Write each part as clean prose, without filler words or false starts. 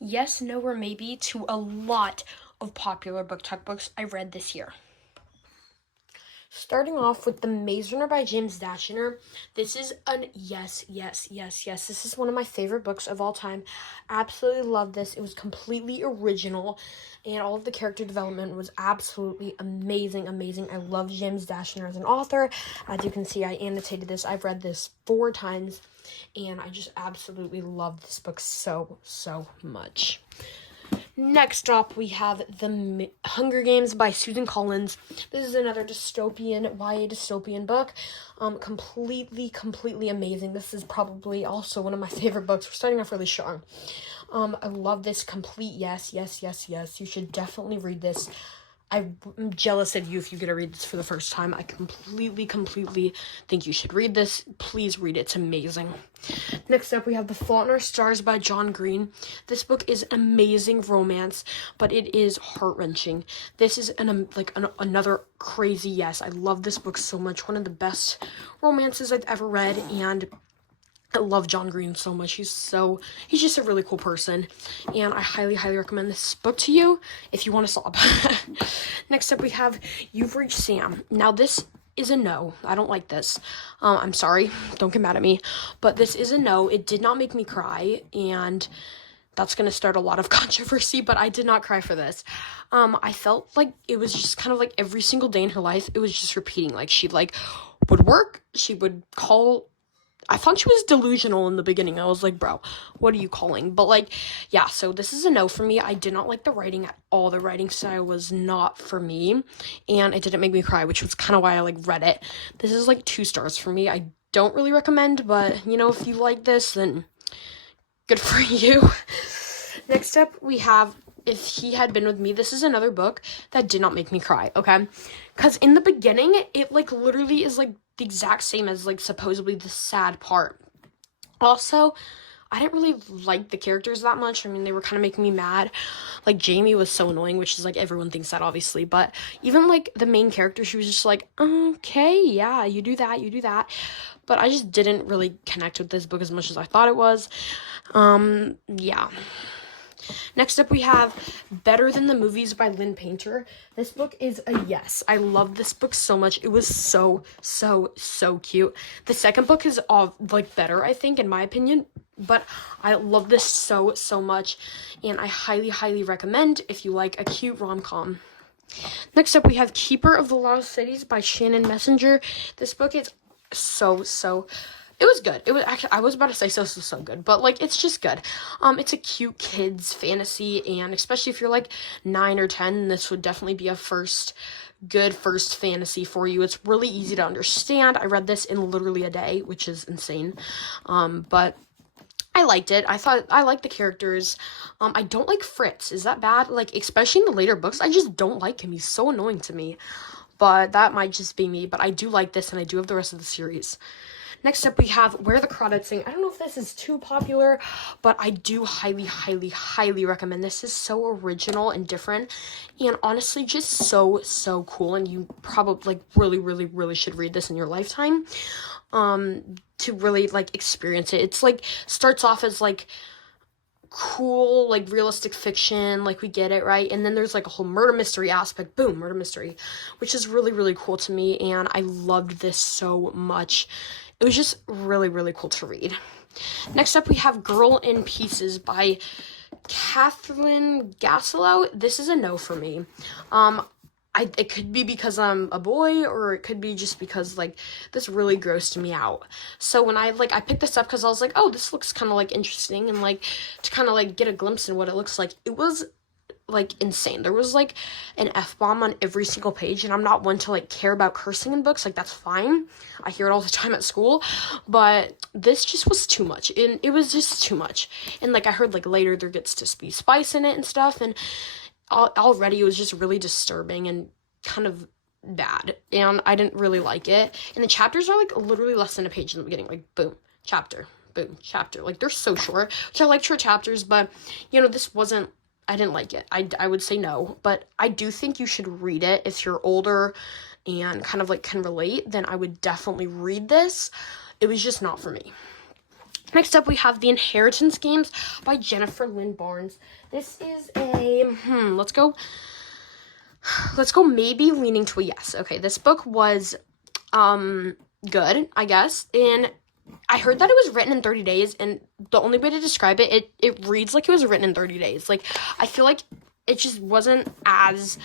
yes, no, or maybe to a lot of popular BookTok books I read this year. Starting off with The Maze Runner by James Dashner. This is an yes. This is one of my favorite books of all time. Absolutely love this. It was completely original, and all of the character development was absolutely amazing. I love James Dashner as an author. As you can see, I annotated this. I've read this 4 times, and I just absolutely love this book so much. Next up, we have The Hunger Games by Susan Collins. This is another YA dystopian book. Completely amazing. This is probably also one of my favorite books. We're starting off really strong. I love this. Complete yes. You should definitely read this. I'm jealous of you if you get to read this for the first time. I completely think you should read this. Please read it. It's amazing. Next up, we have The Fault in Our Stars by John Green. This book is an amazing romance, but it is heart-wrenching. This is another crazy yes. I love this book so much. One of the best romances I've ever read, and I love John Green so much. He's just a really cool person, and I highly recommend this book to you if you want to sob. Next up, we have You've Reached Sam. Now, this is a no. I don't like this. I'm sorry. Don't get mad at me, but this is a no. It did not make me cry, and that's going to start a lot of controversy, but I did not cry for this. I felt like it was just kind of like every single day in her life, it was just repeating. Like, she would work, she would call. I thought she was delusional in the beginning. I was like, bro, what are you calling? But yeah, so this is a no for me. I did not like the writing at all. The writing style was not for me, and it didn't make me cry, which was kind of why I read it. This is 2 stars for me. I don't really recommend, but if you like this, then good for you. Next up, we have If He Had Been With Me. This is another book that did not make me cry, okay? Because in the beginning, it literally is the exact same as supposedly the sad part. Also, I didn't really like the characters that much. I mean, they were kind of making me mad. Jamie was so annoying, which is everyone thinks that, obviously. But even the main character, she was just okay, yeah, you do that. But I just didn't really connect with this book as much as I thought it was. Yeah. Next up, we have Better Than the Movies by Lynn Painter. This book is a yes. I love this book so much. It was so cute. The second book is better, I think, in my opinion, but I love this so much, and I highly recommend if you like a cute rom-com. Next up, we have Keeper of the Lost Cities by Shannon Messenger. This book is it was good. It was actually, I was about to say so good, but it's just good. It's a cute kids fantasy, and especially if you're 9 or 10, this would definitely be a good first fantasy for you. It's really easy to understand. I read this in literally a day, which is insane. But I liked it. I liked the characters. I don't like Fritz. Is that bad? Especially in the later books, I just don't like him. He's so annoying to me. But that might just be me. But I do like this, and I do have the rest of the series. Next up, we have Where the Crawdads Sing. I don't know if this is too popular, but I do highly recommend this. It's so original and different, and honestly, just so cool. And you probably really should read this in your lifetime, to really experience it. It's starts off as cool, realistic fiction, we get it, right? And then there's a whole murder mystery aspect. Boom, murder mystery, which is really cool to me, and I loved this so much. It was just really cool to read. Next up, we have Girl in Pieces by Kathleen Gasselow. This is a no for me. It could be because I'm a boy, or it could be just because this really grossed me out. So when I picked this up because I was oh, this looks kind of interesting, and to kind of get a glimpse in what it looks like. It was insane. There was an F-bomb on every single page, and I'm not one to care about cursing in books. That's fine. I hear it all the time at school, but this just was too much, and it was just too much. And I heard later there gets to be spice in it and stuff, and already it was just really disturbing and kind of bad, and I didn't really like it. And the chapters are literally less than a page in the beginning. Boom, chapter, boom, chapter. They're so short, which I like short chapters, but this wasn't. I didn't like it. I would say no, but I do think you should read it if you're older and kind of can relate. Then I would definitely read this. It was just not for me. Next up, we have The Inheritance Games by Jennifer Lynn Barnes. This is a, let's go maybe leaning to a yes. Okay, this book was, good, I guess, and I heard that it was written in 30 days, and the only way to describe it, it reads like it was written in 30 days. Like, I feel like it just wasn't as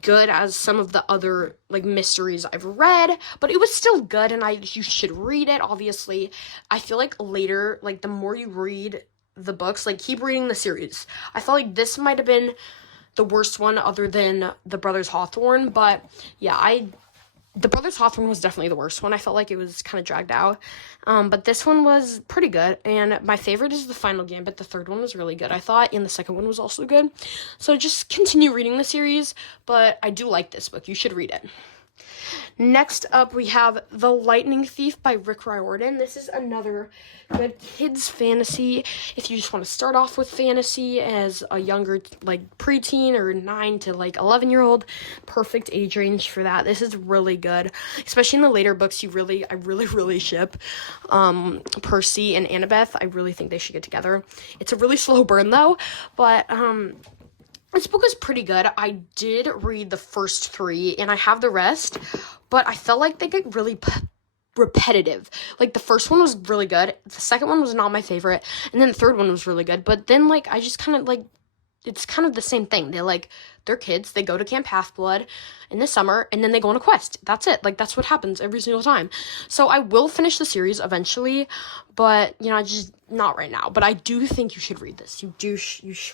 good as some of the other, like, mysteries I've read, but it was still good, and you should read it, obviously. I feel like later, like, the more you read the books, like, keep reading the series. I felt like this might have been the worst one other than The Brothers Hawthorne, but, yeah, The Brothers Hawthorne was definitely the worst one. I felt like it was kind of dragged out. But this one was pretty good. And my favorite is The Final Gambit. The third one was really good, I thought. And the second one was also good. So just continue reading the series. But I do like this book. You should read it. Next up, we have The Lightning Thief by Rick Riordan. This is another good kids fantasy. If you just want to start off with fantasy as a younger, like, preteen or 9 to, like, 11-year-old, perfect age range for that. This is really good. Especially in the later books, I really ship Percy and Annabeth. I really think they should get together. It's a really slow burn, though, but this book is pretty good. I did read the first 3, and I have the rest, but I felt like they get really repetitive. Like, the first one was really good, the second one was not my favorite, and then the third one was really good, but then, like, I just kind of, like, it's kind of the same thing. They're kids, they go to Camp Half-Blood in the summer, and then they go on a quest. That's it. Like, that's what happens every single time. So I will finish the series eventually, but, you know, just not right now. But I do think you should read this. You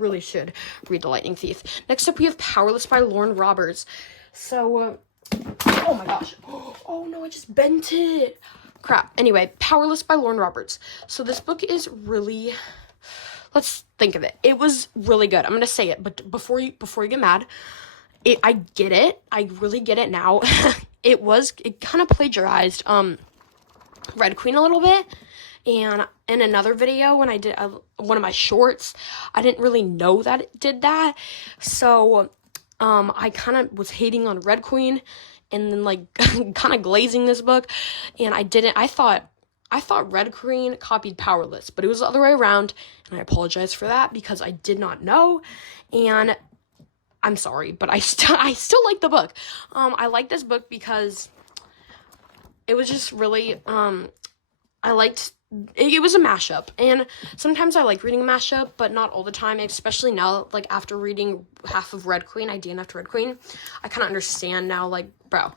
really should read The Lightning Thief. Next up, we have Powerless by Lauren Roberts. So, oh my gosh. Oh no, I just bent it. Crap. Anyway, Powerless by Lauren Roberts. So this book is really... Let's think of it. It was really good. I'm going to say it, but before you get mad, I get it. I really get it now. It kind of plagiarized Red Queen a little bit. And in another video, when I did one of my shorts, I didn't really know that it did that. So I kind of was hating on Red Queen and then, like, kind of glazing this book. And I didn't. I thought Red Queen copied Powerless, but it was the other way around, and I apologize for that because I did not know, and I'm sorry, but I still like the book. I like this book because it was just really, it was a mashup, and sometimes I like reading a mashup, but not all the time, especially now, like, after reading half of Red Queen, I DNF'd Red Queen, I kind of understand now, like, bro,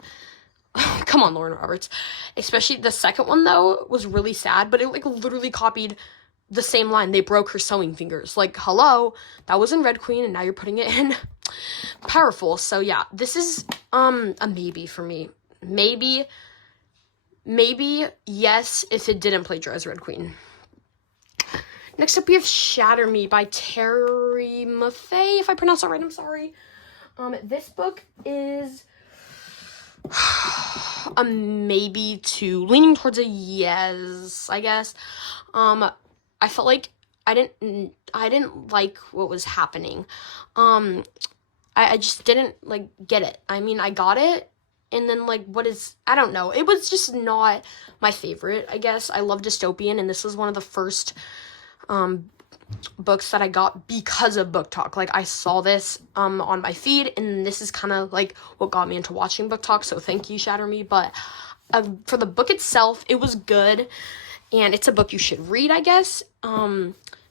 come on, Lauren Roberts. Especially the second one, though, was really sad, but it, like, literally copied the same line. They broke her sewing fingers. Like, hello, that was in Red Queen, and now you're putting it in Powerful. So, yeah, this is, a maybe for me. Maybe, yes, if it didn't plagiarize Red Queen. Next up, we have Shatter Me by Terry Maffei. If I pronounce that right, I'm sorry. This book is... a maybe to leaning towards a yes, I guess. I felt like I didn't like what was happening. I just didn't, like, get it. I mean, I got it, and then, like, I don't know. It was just not my favorite, I guess. I love dystopian, and this was one of the first books that I got because of boktok. Like, I saw this on my feed, and this is kind of, like, what got me into watching boktok, so thank you, Shatter Me. But for the book itself, it was good, and it's a book you should read, I guess.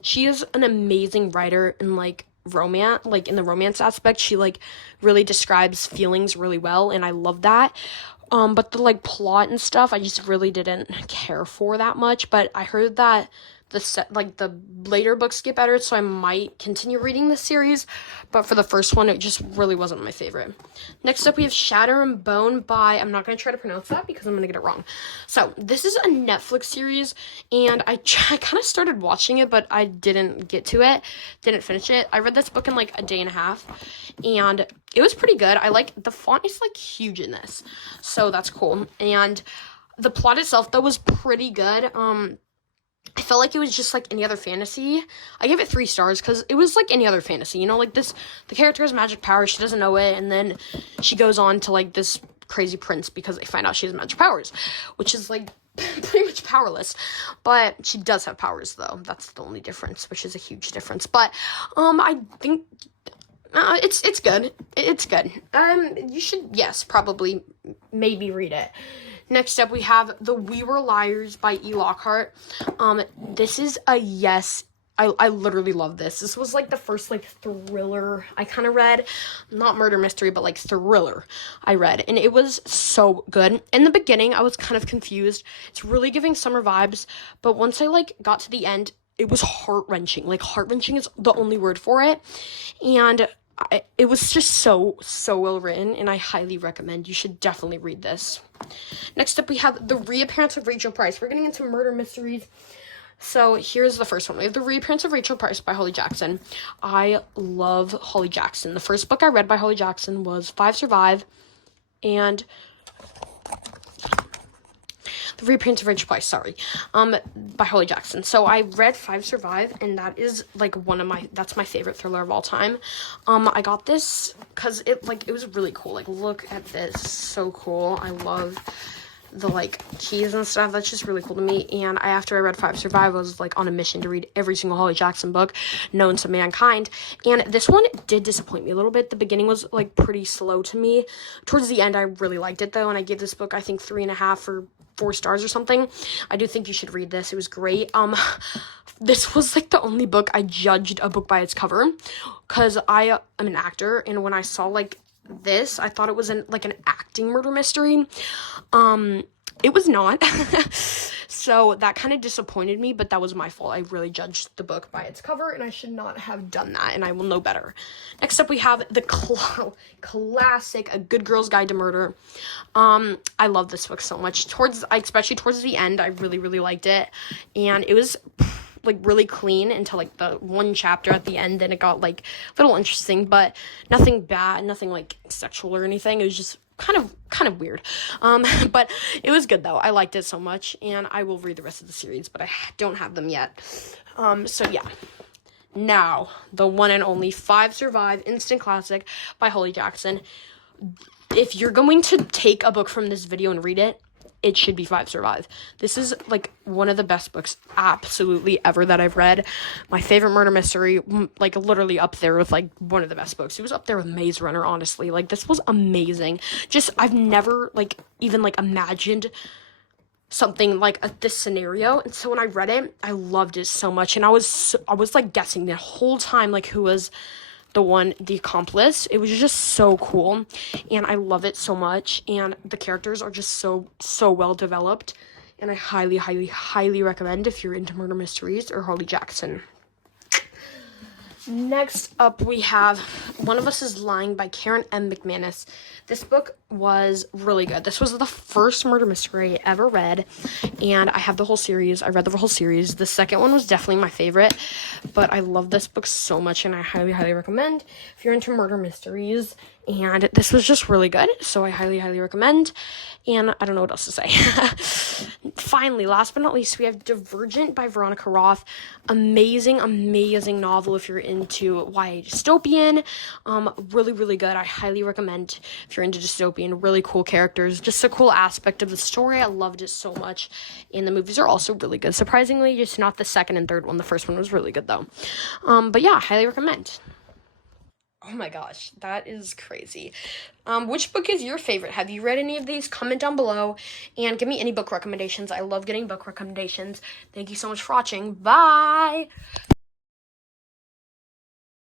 She is an amazing writer in, like, romance, like, in the romance aspect. She, like, really describes feelings really well, and I love that. But the, like, plot and stuff, I just really didn't care for that much. But I heard that the later books get better, so I might continue reading the series, but for the first one, it just really wasn't my favorite. Next up, we have Shatter and Bone by, I'm not going to try to pronounce that because I'm going to get it wrong. So, this is a Netflix series, and I kind of started watching it, but I didn't get to it, didn't finish it. I read this book in, like, a day and a half, and it was pretty good. I like, the font is, like, huge in this, so that's cool, and the plot itself, though, was pretty good. I felt like it was just like any other fantasy. I gave it 3 stars because it was like any other fantasy, you know, like the character has magic powers, she doesn't know it, and then she goes on to, like, this crazy prince because they find out she has magic powers, which is, like, pretty much powerless, but she does have powers though. That's the only difference, which is a huge difference. But I think it's good. It's good. You should, yes, probably maybe read it. Next up, we have The We Were Liars by E. Lockhart. This is a yes. I literally love this. This was like the first like thriller I kind of read. Not murder mystery, but like thriller I read. And it was so good. In the beginning, I was kind of confused. It's really giving summer vibes. But once I like got to the end, it was heart-wrenching. Like heart-wrenching is the only word for it. And it was just so well written. And I highly recommend. You should definitely read this. Next up, we have The Reappearance of Rachel Price. We're getting into murder mysteries. So here's the first one. We have The Reappearance of Rachel Price by Holly Jackson. I love Holly Jackson. The first book I read by Holly Jackson was Five Survive and The Reappearance of Rachel Price, by Holly Jackson. So I read Five Survive, and that is like that's my favorite thriller of all time. I got this because it was really cool. Like, look at this, so cool. I love the like keys and stuff. That's just really cool to me. And after I read Five Survive, I was like on a mission to read every single Holly Jackson book known to mankind. And this one did disappoint me a little bit. The beginning was like pretty slow to me. Towards the end, I really liked it though, and I gave this book I think 3.5 or 4 stars or something. I do think you should read this. It was great. This was like the only book I judged a book by its cover, because I am an actor, and when I saw like this, I thought it was an acting murder mystery. It was not. So that kind of disappointed me, but that was my fault. I really judged the book by its cover, and I should not have done that, and I will know better. Next up, we have the classic A Good Girl's Guide to Murder. I love this book so much. Especially towards the end, I really, really liked it, and it was like really clean until like the one chapter at the end. Then it got like a little interesting, but nothing bad, nothing like sexual or anything. It was just kind of weird. But it was good though. I liked it so much, and I will read the rest of the series, but I don't have them yet. So yeah. Now, the one and only Five Survive instant classic by Holly Jackson. If you're going to take a book from this video and read it, it should be Five Survive. This is like one of the best books absolutely ever that I've read. My favorite murder mystery, like literally up there with like one of the best books. It was up there with Maze Runner, honestly. Like, this was amazing. Just, I've never like even like imagined something like this scenario, and so when I read it, I loved it so much, and I was like guessing the whole time like who was the accomplice. It was just so cool, and I love it so much, and the characters are just so well developed, and I highly recommend if you're into murder mysteries or Holly Jackson. Next up, we have One of Us is Lying by Karen M. McManus. This book was really good. This was the first murder mystery I ever read, and I have the whole series. I read the whole series. The second one was definitely my favorite, but I love this book so much, and I highly recommend if you're into murder mysteries. And this was just really good, so I highly recommend, and I don't know what else to say. Finally, last but not least, we have Divergent by Veronica Roth. Amazing novel if you're into YA dystopian. Really good. I highly recommend if you're into dystopian. Really cool characters, just a cool aspect of the story. I loved it so much, and the movies are also really good. Surprisingly, just not the second and third one. The first one was really good though. But yeah, highly recommend. Oh my gosh, that is crazy. Which book is your favorite? Have you read any of these? Comment down below and give me any book recommendations. I love getting book recommendations. Thank you so much for watching. Bye!